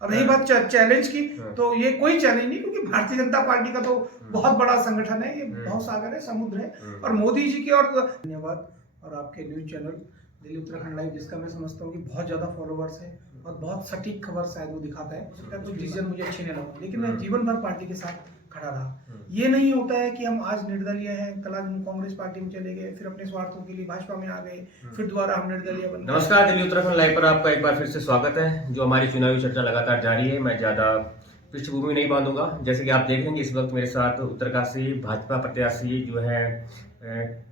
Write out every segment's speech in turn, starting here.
और रही बात चैलेंज की, हाँ। तो ये कोई चैलेंज नहीं, क्योंकि भारतीय जनता पार्टी का तो बहुत बड़ा संगठन है, ये बहुत सागर है, समुद्र है। और मोदी जी की और धन्यवाद। और आपके news channel Delhi Uttarakhand live, जिसका मैं समझता हूँ कि बहुत ज़्यादा फॉलोवर्स है और बहुत सटीक खबर शायद वो दिखाता है। हो सकता है कुछ डिसीजन मुझे अच्छे नहीं लगा, लेकिन मैं जीवन भर पार्टी के साथ खड़ा रहा। ये नहीं होता है कि हम आज निर्दलीय हैं, कल हम कांग्रेस पार्टी में चले गए, फिर अपने स्वार्थों के लिए भाजपा में आ गए, फिर दोबारा हम निर्दलीय बन गए। नमस्कार, दिल्ली उत्तराखंड लाइव पर आपका एक बार फिर से स्वागत है। जो हमारी चुनावी चर्चा लगातार जारी है, मैं ज्यादा पृष्ठभूमि नहीं बांधूंगा। जैसे कि आप देख रहे हैं, इस वक्त मेरे साथ उत्तरकाशी भाजपा प्रत्याशी जो है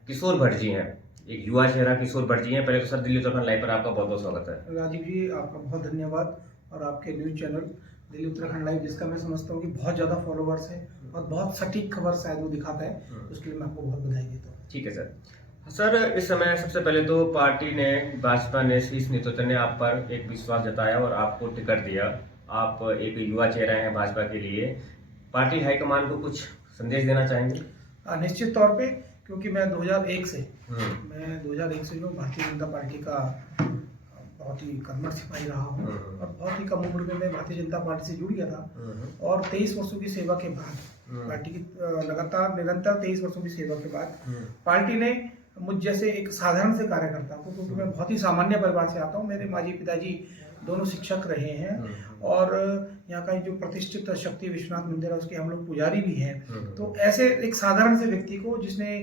किशोर भट्ट जी हैं, एक युवा चेहरा किशोर भट्ट जी हैं। पहले तो सर दिल्ली उत्तराखंड लाइव पर आपका बहुत बहुत स्वागत है। राजीव जी, आपका बहुत धन्यवाद। और आपके news channel Delhi Uttarakhand live, जिसका मैं समझता हूँ कि बहुत ज़्यादा फॉलोवर्स है और बहुत सटीक खबर शायद वो दिखाता है, उसके लिए मैं आपको बहुत बधाई देता हूँ। ठीक है सर। सर, इस समय सबसे पहले तो पार्टी ने, भाजपा ने, शीर्ष नेतृत्व ने आप पर एक विश्वास जताया और आपको टिकट दिया। आप एक युवा चेहरा हैं भाजपा के लिए। पार्टी हाईकमान को कुछ संदेश देना चाहेंगे? निश्चित तौर पे, क्योंकि मैं 2001 से जो भारतीय जनता पार्टी का बहुत ही कर्मठ सिपाही रहा हूँ और बहुत ही कम उम्र में मैं भारतीय जनता पार्टी से जुड़ गया था। और 23 वर्षों की सेवा के बाद पार्टी की लगातार निरंतर 23 वर्षों की सेवा के बाद पार्टी ने मुझ जैसे एक साधारण से कार्यकर्ता को, क्योंकि मैं बहुत ही सामान्य परिवार से आता हूँ, मेरे माजी पिताजी दोनों शिक्षक रहे हैं और यहाँ का जो प्रतिष्ठित शक्ति विश्वनाथ मंदिर है उसके हम लोग पुजारी भी हैं। तो ऐसे एक साधारण से व्यक्ति को, जिसने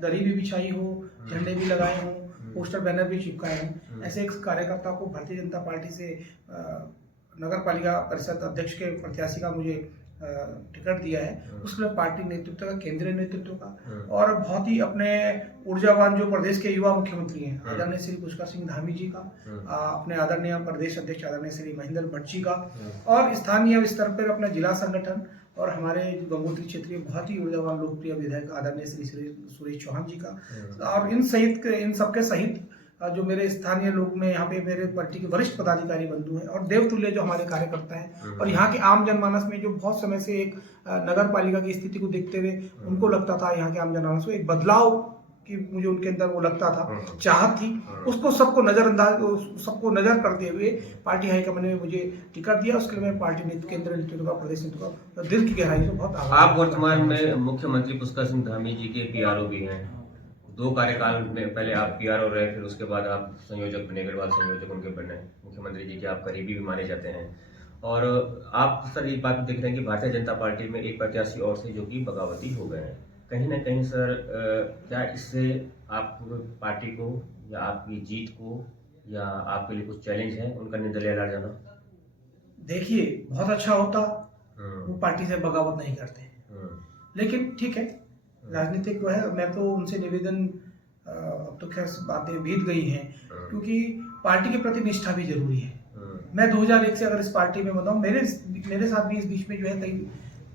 दरी भी बिछाई हो, झंडे भी लगाए हों, पोस्टर बैनर भी चिपकाए हों, ऐसे एक कार्यकर्ता को भारतीय जनता पार्टी से नगर पालिका परिषद अध्यक्ष के प्रत्याशी का मुझे टिकट दिया है। उसमें पार्टी नेतृत्व का, केंद्रीय नेतृत्व का और बहुत ही अपने ऊर्जावान जो प्रदेश के युवा मुख्यमंत्री हैं, आदरणीय श्री पुष्कर सिंह धामी जी का, अपने आदरणीय प्रदेश अध्यक्ष आदरणीय श्री महेंद्र भट्ट जी का, और स्थानीय स्तर पर अपना जिला संगठन और हमारे गंगोत्री क्षेत्रीय बहुत ही ऊर्जावान लोकप्रिय विधायक आदरणीय श्री सुरेश चौहान जी का, और इन सबके सहित जो मेरे स्थानीय लोग में यहाँ पे मेरे पार्टी के वरिष्ठ पदाधिकारी बंधु हैं और देवतुल्य जो हमारे कार्यकर्ता हैं, और यहाँ के आम जनमानस में जो बहुत समय से एक नगर पालिका की स्थिति को देखते हुए उनको लगता था, यहाँ के आम जनमानस को एक बदलाव की मुझे उनके अंदर वो लगता था, चाहत थी, उसको सबको सबको नजर करते हुए पार्टी हाईकमान ने मुझे टिकट दिया। उसके लिए मैं पार्टी केंद्रीय नेतृत्व का, प्रदेश नेतृत्व का दिल की गहराई से बहुत आभार। आप वर्तमान में मुख्यमंत्री पुष्कर सिंह धामी जी के पीआरओ भी हैं। 2 कार्यकाल में पहले आप पीआरओ रहे, फिर उसके बाद आप संयोजक बने, गढ़वाल संयोजक उनके बने। मुख्यमंत्री जी के आप करीबी भी माने जाते हैं। और आप सर एक बात देख रहे हैं कि भारतीय जनता पार्टी में एक प्रत्याशी और थे जो कि बगावती हो गए हैं। कहीं ना कहीं सर, क्या इससे आप पार्टी को या आपकी जीत को या आपके लिए कुछ चैलेंज है उनका निर्दलीय लड़ जाना? देखिए, बहुत अच्छा होता वो पार्टी से बगावत नहीं करते, लेकिन ठीक है, राजनीतिक है। मैं तो उनसे निवेदन, अब तो खैर बातें बीत गई हैं, क्योंकि पार्टी के प्रति निष्ठा भी जरूरी है। मैं 2001 से अगर इस पार्टी में बताऊं, मेरे साथ भी इस बीच में जो है कई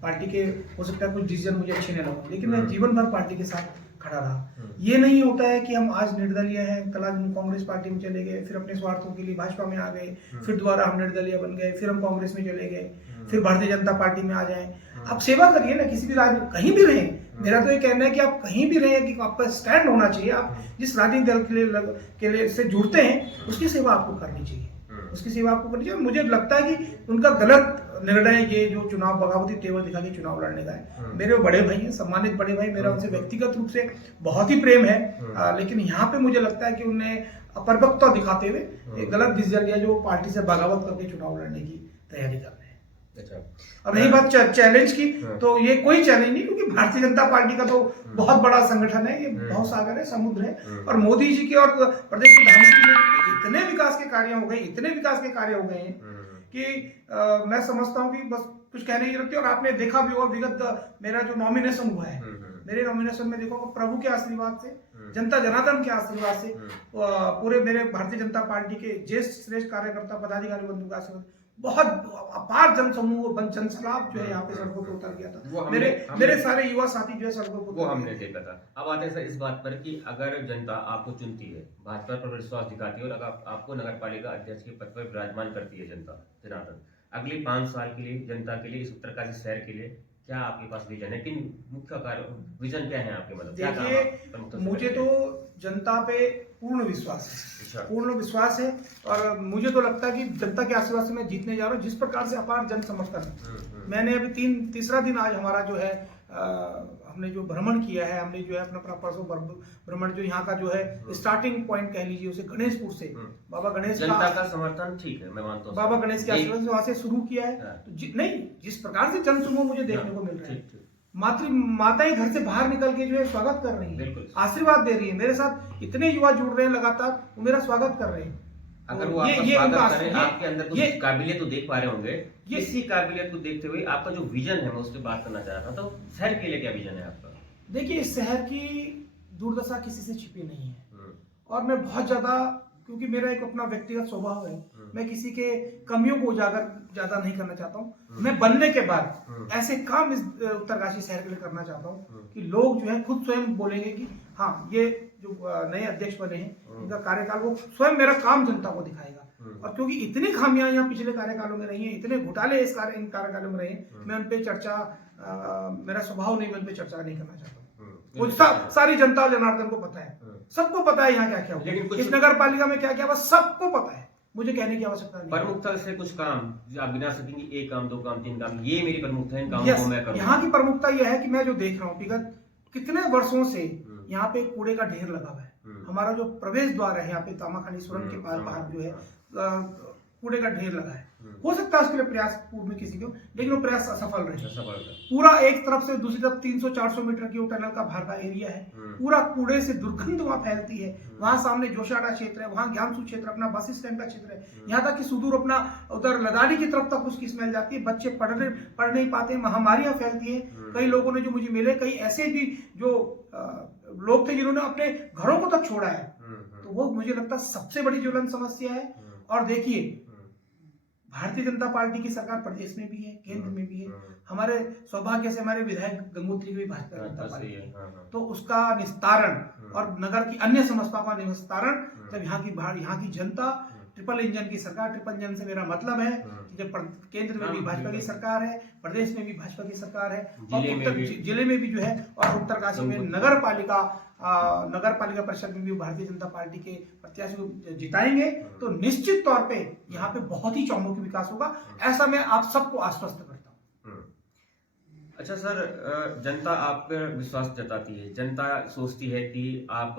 पार्टी के, हो सकता है कुछ डिसीजन मुझे अच्छे नहीं लगे, लेकिन मैं जीवन भर पार्टी के साथ खड़ा रहा। ये नहीं होता है कि हम आज निर्दलीय हैं, कल हम कांग्रेस पार्टी में चले गए, फिर अपने स्वार्थों के लिए भाजपा में आ गए, फिर दोबारा हम निर्दलीय बन गए, फिर हम कांग्रेस में चले गए, फिर भारतीय जनता पार्टी में आ जाएं। आप सेवा करिए ना, किसी भी राज्य, कहीं भी रहें। मेरा तो ये कहना है कि आप कहीं भी रहें, कि आपका स्टैंड होना चाहिए। आप जिस राजनीतिक दल के लिए से जुड़ते हैं, उसकी सेवा आपको करनी चाहिए, उसकी सेवा आपको करनी चाहिए। मुझे लगता है कि उनका गलत निर्णय ये जो चुनाव बगावती तेवर दिखा के चुनाव लड़ने का है। मेरे बड़े भाई हैं, सम्मानित बड़े भाई, मेरा उनसे व्यक्तिगत रूप से बहुत ही प्रेम है, लेकिन यहाँ पे मुझे लगता है कि उन्हें अपरपक्वता दिखाते हुए एक गलत डिसीजन लिया, जो पार्टी से बगावत करके चुनाव लड़ने की तैयारी कर रहे हैं। अच्छा। और रही बात चैलेंज की, तो ये कोई चैलेंज नहीं, क्योंकि भारतीय जनता पार्टी का तो बहुत बड़ा संगठन है, ये बहुत सागर है, समुद्र है। और मोदी जी की और प्रदेश के धामी जी के इतने विकास के कार्य हो गए हैं कि मैं समझता हूँ कि बस कुछ कहने की जरूरत है। और आपने देखा भी होगा, विगत मेरा जो नॉमिनेशन हुआ है, मेरे नॉमिनेशन में देखो, प्रभु के आशीर्वाद से, जनता जनार्दन के आशीर्वाद से, पूरे मेरे भारतीय जनता पार्टी के ज्येष्ठ श्रेष्ठ कार्यकर्ता पदाधिकारी बंधु का आशीर्वाद, बहुत अपार जनसमूह, जनसलाब जो है यहाँ पे सड़कों पर उतर गया था। मेरे सारे युवा साथी जो है सड़कों पर, वो हमने देखा था। अब आते हैं सर इस बात पर कि अगर जनता आपको चुनती है, भाजपा पर विश्वास दिखाती है और अगर आपको नगर पालिका अध्यक्ष के पद पर विराजमान करती है जनता जनार्दन, अगले 5 साल के लिए जनता के लिए, इस उत्तरकाशी शहर के लिए क्या आपके पास विजन है? किन मुख्य कार्य विजन क्या है आपके? मतलब देखिए, मुझे तो जनता पे पूर्ण विश्वास अच्छा। है, पूर्ण विश्वास है। और मुझे तो लगता है कि जनता के आशीर्वाद से मैं जीतने जा रहा हूँ। जिस प्रकार से अपार जन समर्थन, मैंने अभी तीसरा दिन आज हमारा जो है हमने जो भ्रमण किया है, हमने जो है अपना परसों भ्रमण जो यहाँ का जो है स्टार्टिंग पॉइंट कह लीजिए उसे गणेशपुर से बाबा गणेश जनता का समर्थन ठीक है, मैं मानता हूँ, बाबा गणेश के आशीर्वाद से वहां से शुरू किया है। हाँ। तो नहीं, जिस प्रकार से जन समूह मुझे देखने को मिल रहा है, ठीक। माताएं घर से बाहर निकल के जो है स्वागत कर रही है, आशीर्वाद दे रही है। मेरे साथ इतने युवा जुड़ रहे हैं लगातार, वो मेरा स्वागत कर रहे हैं। अगर वो आपका स्वागत करें, आपके अंदर कुछ काबिलियत तो देख पा रहे होंगे, इसी काबिलियत को देखते हुए आपका जो विजन है, मैं उस पर बात करना चाह रहा था। तो शहर के लिए क्या विजन है आपका? देखिए, इस शहर की दुर्दशा किसी से छिपी नहीं है, और मैं बहुत ज्यादा, क्योंकि मेरा एक अपना व्यक्तिगत स्वभाव है, मैं किसी के कमियों को उजागर ज्यादा नहीं करना चाहता हूँ। मैं बनने के बाद ऐसे काम इस उत्तरकाशी शहर के लिए करना चाहता हूँ कि लोग जो है खुद स्वयं बोलेंगे कि हाँ, ये जो नए अध्यक्ष बने हैं इनका कार्यकाल, वो स्वयं मेरा काम जनता को दिखाएगा। और क्योंकि इतनी खामियां यहाँ पिछले कार्यकालों में रही हैं, इतने घोटाले इन कार्यकालों में रहे हैं, मैं उन पे चर्चा, मेरा स्वभाव नहीं, मैं उन पे चर्चा नहीं करना चाहता हूँ। वो सारी जनता और जनार्दन को पता है, सबको पता है यहाँ क्या क्या हुआ, इस नगर पालिका में क्या क्या हुआ, सबको पता है, मुझे कहने की आवश्यकता नहीं। प्रमुखता से कुछ काम जो आप गिना सकेंगे, 1 काम, 2 काम, 3 काम, ये मेरी प्रमुखता है, इन कामों को मैं करूंगा। यहाँ की प्रमुखता यह है कि मैं जो देख रहा हूँ विगत कितने वर्षों से यहाँ पे कूड़े का ढेर लगा हुआ है। हमारा जो प्रवेश द्वार है यहाँ पे तामाखानी सुरंग के पास बाहर जो है कूड़े का ढेर लगा है। हो सकता है उसके लिए प्रयास पूर्व में किसी को, लेकिन वो प्रयास असफल रहे। पूरा एक तरफ से दूसरी तरफ 300-400 मीटर की वो टनल का बाहर का एरिया है, पूरा कूड़े से दुर्गंध वहां फैलती है। वहां सामने जोशाड़ा क्षेत्र है, वहां ज्ञानसू क्षेत्र, अपना बस स्टैंड का क्षेत्र है, यहाँ तक कि सुदूर अपना उधर लदाड़ी की तरफ तक उसकी स्मेल जाती है। बच्चे पढ़ नहीं पाते, महामारियां फैलती है। कई लोगों ने जो मुझे मिले, कई ऐसे भी जो लोग थे जिन्होंने अपने घरों को तक छोड़ा है। तो वो मुझे लगता है सबसे बड़ी ज्वलंत समस्या है। और देखिए, भारतीय जनता पार्टी की सरकार प्रदेश में भी है, केंद्र में भी है। हमारे सौभाग्य से हमारे विधायक गंगोत्री की भी भाजपा जनता पार्टी है, तो उसका निस्तारण और नगर की अन्य समस्याओं का निस्तारण जब यहाँ की जनता, ट्रिपल इंजन की सरकार, ट्रिपल इंजन से मेरा मतलब है कि जब केंद्र में भी भाजपा की सरकार है, प्रदेश में भी भाजपा की सरकार है, और जिले में भी जो है, और उत्तरकाशी में नगर पालिका परिषद में भी भारतीय जनता पार्टी के प्रत्याशी को जिताएंगे, तो निश्चित तौर पे यहाँ पे बहुत ही चौमुखी विकास होगा। ऐसा मैं आप सबको आश्वस्त करता हूँ। अच्छा सर, जनता आप पर विश्वास जताती है, जनता सोचती है कि आप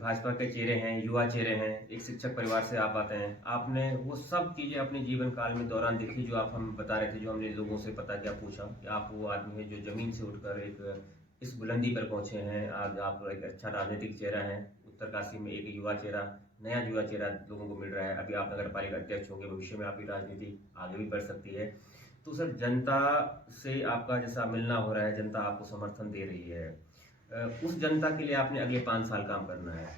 भाजपा के चेहरे हैं, युवा चेहरे हैं, एक शिक्षक परिवार से आप आते हैं, आपने वो सब चीजें अपने जीवन काल में दौरान देखी जो आप हम बता रहे थे, जो हमने लोगों से पता किया, पूछा कि आप वो आदमी है जो जमीन से उठकर एक इस बुलंदी पर पहुंचे हैं। आज आप एक अच्छा राजनीतिक चेहरा है, उत्तरकाशी में एक युवा चेहरा, नया युवा चेहरा लोगों को मिल रहा है। अभी आप नगर पालिका अध्यक्ष होंगे, भविष्य में आपकी राजनीति आगे भी बढ़ सकती है। तो सर, जनता से आपका जैसा मिलना हो रहा है, जनता आपको समर्थन दे रही है, उस जनता के लिए आपने अगले 5 साल काम करना है,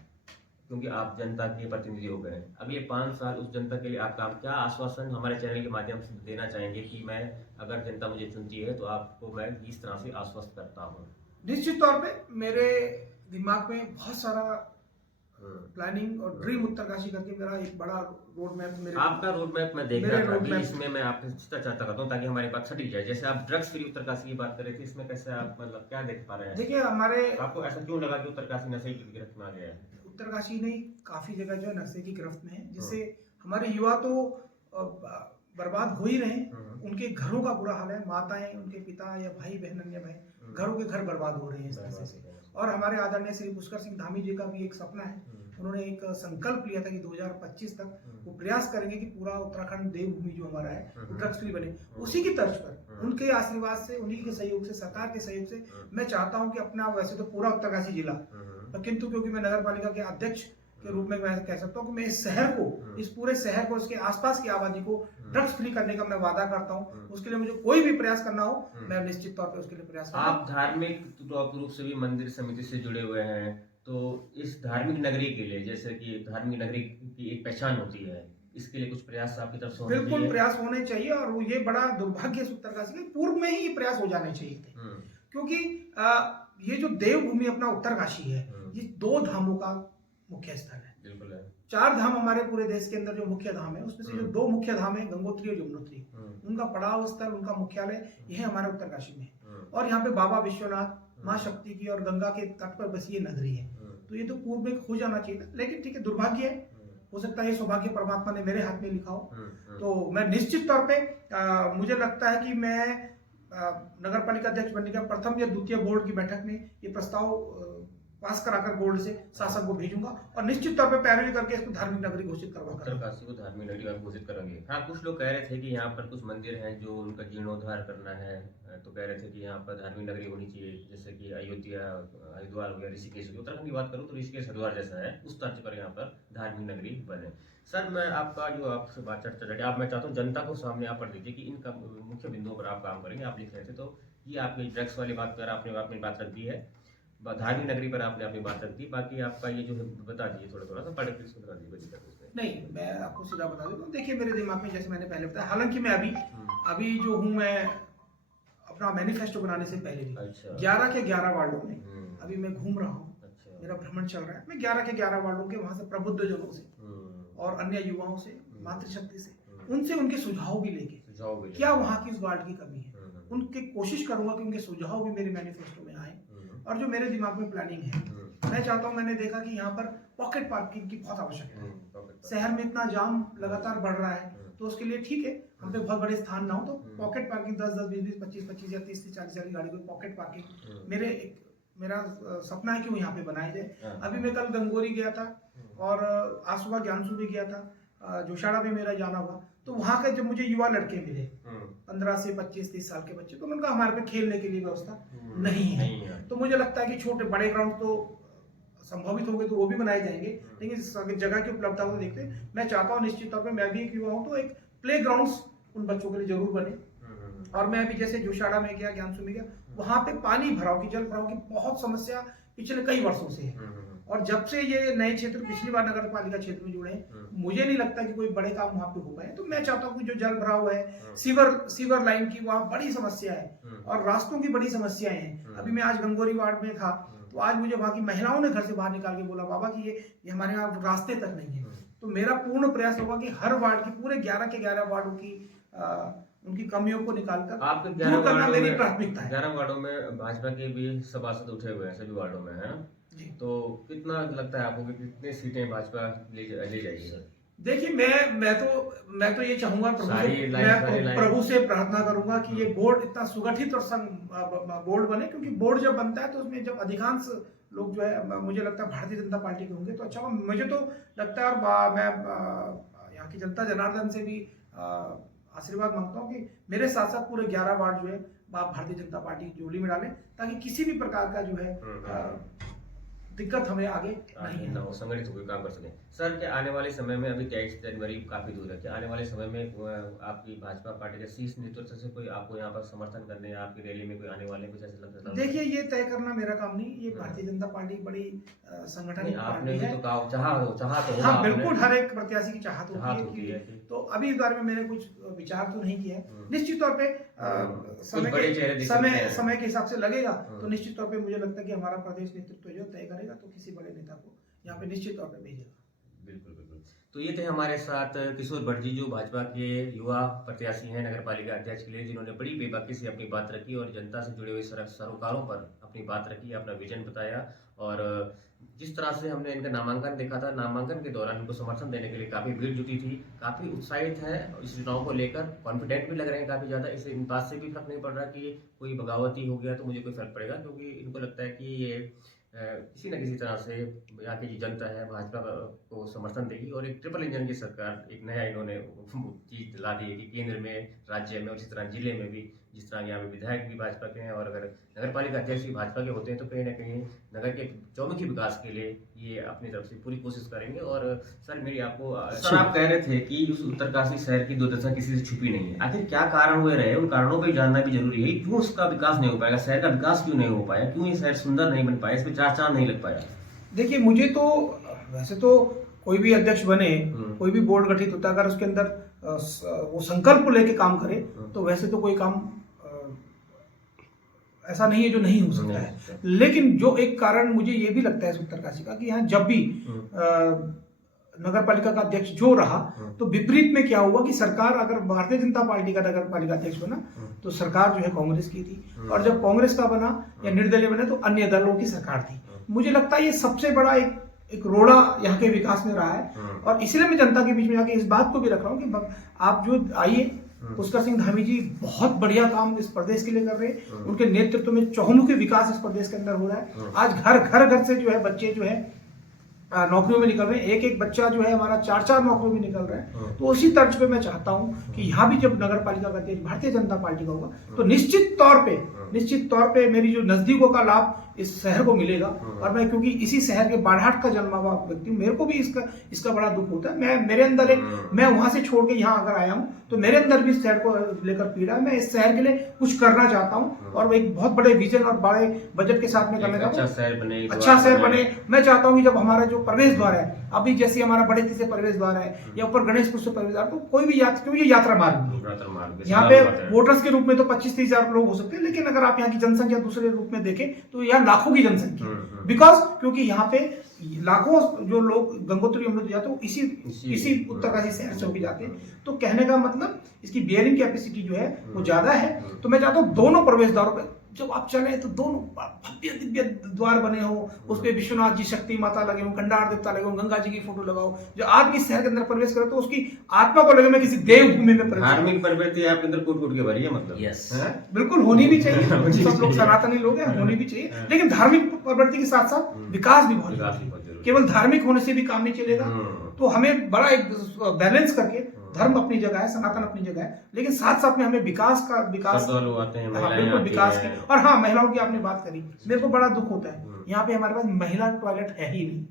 क्योंकि आप जनता के प्रतिनिधि हो गए। अगले 5 साल उस जनता के लिए आप काम, क्या आश्वासन हमारे चैनल के माध्यम से देना चाहेंगे कि मैं, अगर जनता मुझे चुनती है तो आपको मैं इस तरह से आश्वस्त करता हूँ? निश्चित तौर पे मेरे दिमाग में बहुत सारा प्लानिंग और ड्रीम उत्तरकाशी करके मेरा एक बड़ा रोड मैप, मेरे आपका रोड मैप मैं देख रहा था। अभी इसमें मैं आपसे चर्चा करता हूँ ताकि हमारी बात सटीक जाए। जैसे आप ड्रग्स फ्री उत्तरकाशी की बात कर रहे थे, इसमें कैसे आप मतलब क्या देख पा रहे हैं? देखिए, हमारे आपको ऐसा क्यों लगा कि उत्तरकाशी नशे की गिरफ्त में आ गया है? उत्तरकाशी नहीं, काफी जगह जो है नशे की गिरफ्त में है, जिससे हमारे युवा तो बर्बाद हो ही रहे, उनके घरों का बुरा हाल है। माताएं, उनके पिता या भाई बहन, अन्य भाई, घरों के घर बर्बाद हो रहे हैं इस तरह से। और हमारे आदरणीय श्री पुष्कर सिंह धामी जी का भी एक सपना है, उन्होंने एक संकल्प लिया था कि 2025 तक वो प्रयास करेंगे कि पूरा उत्तराखंड देवभूमि जो हमारा है वो ड्रग्स फ्री बने। उसी की तर्ज पर, उनके आशीर्वाद से, उन्हीं के सहयोग से, सरकार के सहयोग से मैं चाहता हूं कि अपना, वैसे तो पूरा उत्तरकाशी जिला, किंतु क्योंकि मैं नगर पालिका के अध्यक्ष के रूप में मैं कह सकता हूँ कि मैं इस शहर को, इस पूरे शहर को, इसके आसपास की आबादी को ड्रग्स फ्री करने का मैं वादा करता हूँ। उसके लिए मुझे कोई भी प्रयास करना हो, मैं निश्चित तौर पर उसके लिए प्रयास करूंगा। आप धार्मिक रूप से भी मंदिर समिति से जुड़े हुए हैं, तो इस धार्मिक नगरी के लिए, जैसे कि धार्मिक नगरी की एक पहचान होती है, इसके लिए कुछ प्रयास आपकी तरफ से होने चाहिए? बिल्कुल प्रयास होने चाहिए, और वो ये बड़ा दुर्भाग्य है उत्तरकाशी के, पूर्व में ही ये प्रयास हो जाने चाहिए थे। क्योंकि ये जो देवभूमि अपना उत्तरकाशी है, ये 2 धामों का मुख्य स्थल है। बिल्कुल है। 4 धाम हमारे पूरे देश के अंदर जो मुख्य धाम है, उसमें से जो 2 मुख्य धाम है, गंगोत्री और यमुनोत्री, उनका पड़ाव स्थल, उनका मुख्यालय यह हमारे उत्तरकाशी में है। और यहाँ पे बाबा विश्वनाथ, माँ शक्ति की और गंगा के तट पर बसी ये नगरी है। तो ये तो पूर्व में हो जाना चाहिए था, लेकिन ठीक है, दुर्भाग्य है, हो सकता है ये सौभाग्य परमात्मा ने मेरे हाथ में लिखा हो। तो मैं निश्चित तौर पे मुझे लगता है कि मैं नगर पालिका अध्यक्ष बनने का प्रथम या द्वितीय बोर्ड की बैठक में ये प्रस्ताव पास कराकर बोर्ड से शासन को भेजूंगा और निश्चित तौर पे पैरवी करके इसको धार्मिक नगरी घोषित करवाऊंगा। उत्तरकाशी को धार्मिक नगरी आप घोषित करेंगे। हाँ, कुछ लोग कह रहे थे कि यहाँ पर कुछ मंदिर हैं जो उनका जीर्णोद्धार करना है, तो कह रहे थे कि यहाँ पर धार्मिक नगरी होनी चाहिए, जैसे कि अयोध्या, हरिद्वार हो गया, ऋषिकेश हो गया। उत्तराखंड की बात करूँ तो ऋषिकेश हरिद्वार जैसा है, उस तर्ज पर यहाँ पर धार्मिक नगरी बने। सर, मैं आपका जो आपसे बात चर्चा जाए, आप मैं चाहता हूँ जनता को सामने आप पर दीजिए कि इनका मुख्य बिंदुओं पर आप काम करेंगे। आप लिख रहे थे तो ये आपकी ड्रग्स वाली बात कर आपने अपनी बात रख दी है, धार्मिक नगरी पर आपने अपनी बात रख दी, बाकी आपका ये जो है बता दीजिए, थोड़ा सा पढ़ के इसको बता दीजिए। नहीं, मैं आपको सीधा बता देता हूँ। देखिए, मेरे दिमाग में जैसे मैंने पहले बताया, हालांकि मैं अभी जो हूँ, मैं अपना मैनिफेस्टो बनाने से पहले भी 11 के 11 वार्डों में अभी मैं घूम रहा हूँ। मेरा भ्रमण चल रहा है। मैं 11 के 11 वार्डों के वहां से प्रबुद्ध जनों से और अन्य युवाओं से, मातृशक्ति से, उनसे उनके सुझाव भी लेके क्या वहाँ की उस वार्ड की कमी है, उनकी कोशिश करूंगा कि उनके सुझाव भी मेरे मैनिफेस्टो में आए। और जो मेरे दिमाग में प्लानिंग है, मैं चाहता हूँ, मैंने देखा कि यहाँ पर पॉकेट पार्किंग की बहुत आवश्यकता है। शहर में इतना जाम लगातार बढ़ रहा है, तो उसके लिए ठीक है, हम पे बहुत बड़े स्थान ना हो तो पॉकेट पार्किंग 10-10, 20-20, 25-25 या 30-30, 40-40 गाड़ी को पॉकेट पार्किंग मेरा सपना है कि वो यहाँ पे बनाई जाए। अभी मैं कल गंगोरी गया था और आज सुबह ज्ञानसू भी गया था, जोशाड़ा भी मेरा जाना हुआ, तो वहाँ के जब मुझे युवा लड़के मिले 15 से 25-30 साल के बच्चे, तो उनका हमारे पे खेलने के लिए व्यवस्था नहीं है। तो मुझे लगता है कि छोटे बड़े ग्राउंड तो संभावित हो गए तो वो भी बनाए जाएंगे, लेकिन जगह की उपलब्धता को देखते मैं चाहता हूँ निश्चित तौर पर, मैं भी एक युवा हूँ, तो एक प्ले ग्राउंड उन बच्चों के लिए जरूर बने। और मैं अभी जैसे जोशाड़ा में गया, ज्ञानसू में गया, वहां पे पानी भराव की, जल भराव की बहुत समस्या पिछले कई वर्षों से है। और जब से ये नए क्षेत्र पिछली बार नगर पालिका क्षेत्र में जुड़े हैं, मुझे नहीं लगता कि कोई बड़े काम वहां पे हो पाए। तो मैं चाहता हूँ कि जो जल भराव है, सीवर लाइन की वहाँ बड़ी समस्या है और रास्तों की बड़ी समस्याएं हैं। अभी मैं आज गंगोरी वार्ड में था, तो आज मुझे वहाँ की महिलाओं ने घर से बाहर निकाल के बोला, बाबा कि ये हमारे यहाँ रास्ते तक नहीं है। तो मेरा पूर्ण प्रयास होगा कि हर वार्ड की, पूरे 11 के 11 वार्डों की उनकी कमियों को निकालकर आपके दूर करना मेरी प्राथमिकता है। 11 वार्डों में भाजपा के भी सभासद उठे हुए हैं, सभी वार्डों में, है ना? तो कितना लगता है आपको कि कितनी सीटें भाजपा ले जाएगी सर? देखिए, मैं तो ये चाहूंगा, प्रभु से प्रार्थना करूंगा कि ये बोर्ड इतना सुगठित और बोर्ड बने, क्योंकि बोर्ड जब बनता है तो उसमें जब अधिकांश लोग जो है, मुझे लगता है भारतीय जनता पार्टी के होंगे तो अच्छा। मुझे तो लगता है, और मैं यहाँ की जनता जनार्दन से भी आशीर्वाद मांगता हूँ कि मेरे साथ साथ पूरे 11 वार्ड जो है भारतीय जनता पार्टी की जोड़ी में डालें, ताकि किसी भी प्रकार का जो है दिक्कत हमें आगे नहीं ना हो, संगठित होकर काम कर सकें। सर, क्या आने वाले समय में, अभी 23 जनवरी काफी दूर है, क्या आने वाले समय में आपकी भाजपा पार्टी के शीर्ष नेतृत्व से कोई आपको यहाँ पर समर्थन करने या आपकी रैली में कोई आने वाले कुछ ऐसे लगता है? देखिए, ये तय करना मेरा काम नहीं, ये भारतीय जनता पार्टी बड़ी संगठन आपने भी तो कहा, चाहा तो हाँ, बिल्कुल, हर एक प्रत्याशी की चाहत होती है। तो अभी इस बारे में मैंने कुछ विचार तो नहीं किया है। निश्चित तौर पे समय के हिसाब से लगेगा, तो निश्चित तौर पे मुझे लगता है कि हमारा प्रदेश नेतृत्व जो तय करेगा तो किसी बड़े नेता को यहाँ पे निश्चित तौर पे भेजेगा। बिल्कुल। तो ये थे हमारे साथ किशोर भट्ट जी, जो भाजपा के युवा प्रत्याशी हैं नगर पालिका अध्यक्ष के लिए, जिन्होंने बड़ी बेबाकी से अपनी बात रखी और जनता से जुड़े हुए सरोकारों पर अपनी बात रखी, अपना विजन बताया। और जिस तरह से हमने इनका नामांकन देखा था, नामांकन के दौरान इनको समर्थन देने के लिए काफी भीड़ जुटी थी, काफी उत्साहित है इस चुनाव को लेकर, कॉन्फिडेंट भी लग रहे हैं काफी ज्यादा। इससे इन बात से भी फर्क नहीं पड़ रहा कि कोई बगावती हो गया तो मुझे कोई फर्क पड़ेगा, क्योंकि इनको लगता है कि ये किसी न किसी तरह से यहाँ की जनता है भाजपा को समर्थन देगी। और एक ट्रिपल इंजन की सरकार, एक नया इन्होंने चीज ला दी है कि केंद्र में, राज्य में और इसी तरह जिले में भी, जिस तरह यहाँ पे विधायक भी भाजपा के हैं और अगर नगर पालिका अध्यक्ष भी भाजपा के होते हैं, तो कहीं ना कहीं नगर के चौमुखी विकास के लिए ये अपनी तरफ से पूरी कोशिश करेंगे। और सर, मेरी आपको, सर आप कह रहे थे कि उस उत्तरकाशी शहर की दुर्दशा किसी से छुपी नहीं है, आखिर क्या कारण हुए रहे, उन कारणों को जानना भी जरूरी है। क्यों उसका विकास नहीं हो पाएगा, शहर का विकास क्यों नहीं हो पाया, क्यों ये शहर सुंदर नहीं बन पाया, इसमें चार चांद नहीं लग पाया? देखिए, मुझे तो वैसे तो कोई भी अध्यक्ष बने, कोई भी बोर्ड गठित होता है, अगर उसके अंदर वो संकल्प लेके काम करे, तो वैसे तो कोई काम ऐसा नहीं है जो नहीं हो सकता है। लेकिन जो एक कारण मुझे ये भी लगता है उत्तरकाशी का, कि यहाँ जब भी नगर पालिका का अध्यक्ष जो रहा, तो विपरीत में क्या हुआ कि सरकार, अगर भारतीय जनता पार्टी का नगर पालिका अध्यक्ष बना तो सरकार जो है कांग्रेस की थी, और जब कांग्रेस का बना या निर्दलीय बना तो अन्य दलों की सरकार थी। मुझे लगता है ये सबसे बड़ा एक रोड़ा यहाँ के विकास में रहा है। और इसलिए मैं जनता के बीच में जाके इस बात को भी रख रहा हूँ कि आप जो आइए, पुष्कर सिंह धामी जी बहुत बढ़िया काम इस प्रदेश के लिए कर रहे हैं। उनके नेतृत्व में चहुमुखी विकास इस प्रदेश के अंदर हो रहा है। आज घर से जो है बच्चे जो है नौकरियों में निकल रहे हैं। एक बच्चा जो है हमारा 4 नौकरियों में निकल रहा है। तो उसी तर्ज पे मैं चाहता हूं कि यहाँ भी जब नगर पालिका का अध्यक्ष भारतीय जनता पार्टी का होगा तो निश्चित तौर पे मेरी जो नजदीकों का लाभ इस शहर को मिलेगा। और मैं क्योंकि इसी शहर के बाढ़ाट का जन्मा हुआ व्यक्ति हूँ, मेरे को भी इसका बड़ा दुख होता है। मेरे अंदर मैं वहां से छोड़ के यहाँ अगर आया हूँ तो मेरे अंदर भी इस शहर को लेकर पीड़ा है। मैं इस शहर के लिए कुछ करना चाहता हूँ और एक बहुत बड़े विजन और बड़े बजट के साथ में करना चाहता हूँ। अच्छा शहर बने। मैं चाहता हूँ कि जब हमारा जो प्रवेश द्वार है, अभी जैसे हमारा बड़े से प्रवेश द्वार है या ऊपर गणेशपुर से प्रवेश द्वार, तो कोई भी क्योंकि ये यात्रा मार्ग यहाँ पे वोटर्स के रूप में तो 25-30 हजार लोग हो सकते हैं, लेकिन अगर आप यहाँ की जनसंख्या दूसरे रूप में देखें तो यहाँ लाखों की जनसंख्या, बिकॉज क्योंकि यहाँ पे लाखों जो लोग गंगोत्री अमृत जाते हैं इसी उत्तरकाशी शहर से होकर जाते हैं। तो कहने का मतलब इसकी बियरिंग कैपेसिटी जो है वो ज्यादा है। तो मैं चाहता हूँ दोनों प्रवेश द्वारों पे जब आप चले तो दोनों भव्य दिव्य द्वार बने हो, उस पे विश्वनाथ जी, शक्ति माता लगे हो, कंडार देवता लगे हो, गंगा जी की फोटो लगाओ। जो आदमी शहर के अंदर प्रवेश करे तो उसकी आत्मा को लगे मैं किसी देवभूमि में प्रवेश। धार्मिक प्रवृत्ति आपके अंदर कूट के भरी है, मतलब यस बिल्कुल होनी भी चाहिए। सब लोग सनातनी लोग हैं, होनी भी चाहिए, लेकिन धार्मिक प्रवृत्ति के साथ साथ विकास भी बहुत जरूरी। केवल धार्मिक होने से भी काम नहीं चलेगा। तो हमें बड़ा एक बैलेंस करके, धर्म अपनी जगह है, सनातन अपनी जगह है, लेकिन साथ साथ में हमें विकास लोग आते हैं, बिल्कुल विकास की। और हाँ, महिलाओं की आपने बात करी, मेरे को बड़ा दुख होता है यहाँ पे हमारे पास महिला टॉयलेट है ही नहीं।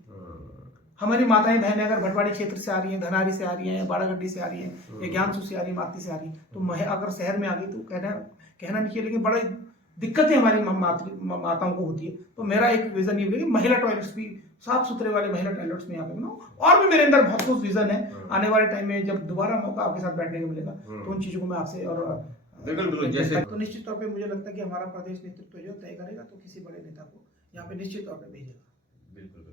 हमारी माताएं बहनें अगर भटवाड़ी क्षेत्र से आ रही हैं, धनारी से आ रही हैं, बाड़ागड्डी से आ रही हैं, या ज्ञानसू से आ रही है, माती से आ रही है, तो अगर शहर में आ गई तो कहना नहीं चाहिए, लेकिन बड़ा दिक्कतें हमारी माताओं को होती है। तो मेरा एक विजन ये है कि महिला टॉयलेट्स भी साफ सुथरे वाले महिला टॉयलेट्स में यहाँ पे बनाओ। और भी मेरे अंदर बहुत कुछ विजन है। आने वाले टाइम में जब दोबारा मौका आपके साथ बैठने को मिलेगा तो उन चीजों को मैं आपसे और बिल्कुल जैसे तो निश्चित तौर पे मुझे लगता है कि हमारा प्रदेश नेतृत्व जो तय करेगा तो किसी बड़े नेता को यहाँ पे निश्चित तौर पे भेजेगा। बिल्कुल।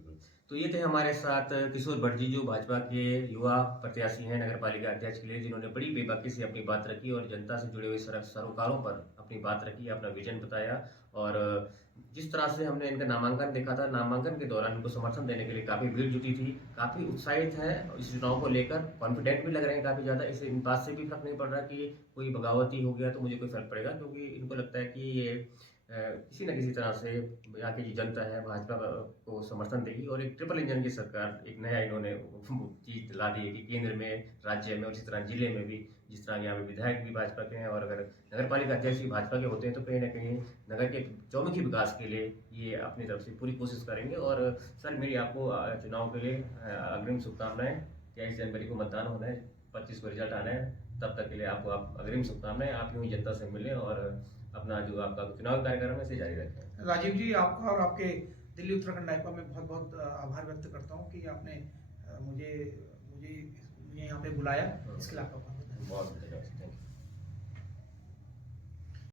तो ये थे हमारे साथ किशोर भट्ट जी, जो भाजपा के युवा प्रत्याशी हैं नगर पालिका अध्यक्ष के लिए, जिन्होंने बड़ी बेबाकी से अपनी बात रखी और जनता से जुड़े हुए सरोकारों पर अपनी बात रखी, अपना विजन बताया। और जिस तरह से हमने इनका नामांकन देखा था, नामांकन के दौरान इनको समर्थन देने के लिए काफ़ी भीड़ जुटी थी, काफ़ी उत्साहित है इस चुनाव को लेकर, कॉन्फिडेंट भी लग रहे हैं काफ़ी ज़्यादा। इसे इन बात से भी फर्क नहीं पड़ रहा कि कोई बगावती हो गया तो मुझे कोई फर्क पड़ेगा, क्योंकि इनको लगता है कि ये किसी न किसी तरह से यहाँ की जो जनता है भाजपा को समर्थन देगी। और एक ट्रिपल इंजन की सरकार, एक नया इन्होंने चीज ला दी है कि केंद्र में, राज्य में और इसी तरह जिले में भी, जिस तरह यहाँ पे विधायक भी भाजपा के हैं और अगर नगर पालिका अध्यक्ष भी भाजपा के होते हैं, तो कहीं ना कहीं नगर के चौमुखी विकास के लिए ये अपनी तरफ से पूरी कोशिश करेंगे। और सर, मेरी आपको चुनाव के लिए अग्रिम शुभकामनाएं। 23 जनवरी को मतदान होना है, 25 को रिजल्ट आना है, तब तक के लिए आपको अग्रिम शुभकामनाएं। आप यूँ ही जनता से मिलें और अपना जो आपका चुनाव कार्यक्रम है इसे जारी रखें। राजीव जी, आपका और आपके दिल्ली उत्तराखंड आईपा में बहुत बहुत आभार व्यक्त करता हूँ कि आपने मुझे यहाँ पे बुलाया, इसके लिए आपका बहुत धन्यवाद।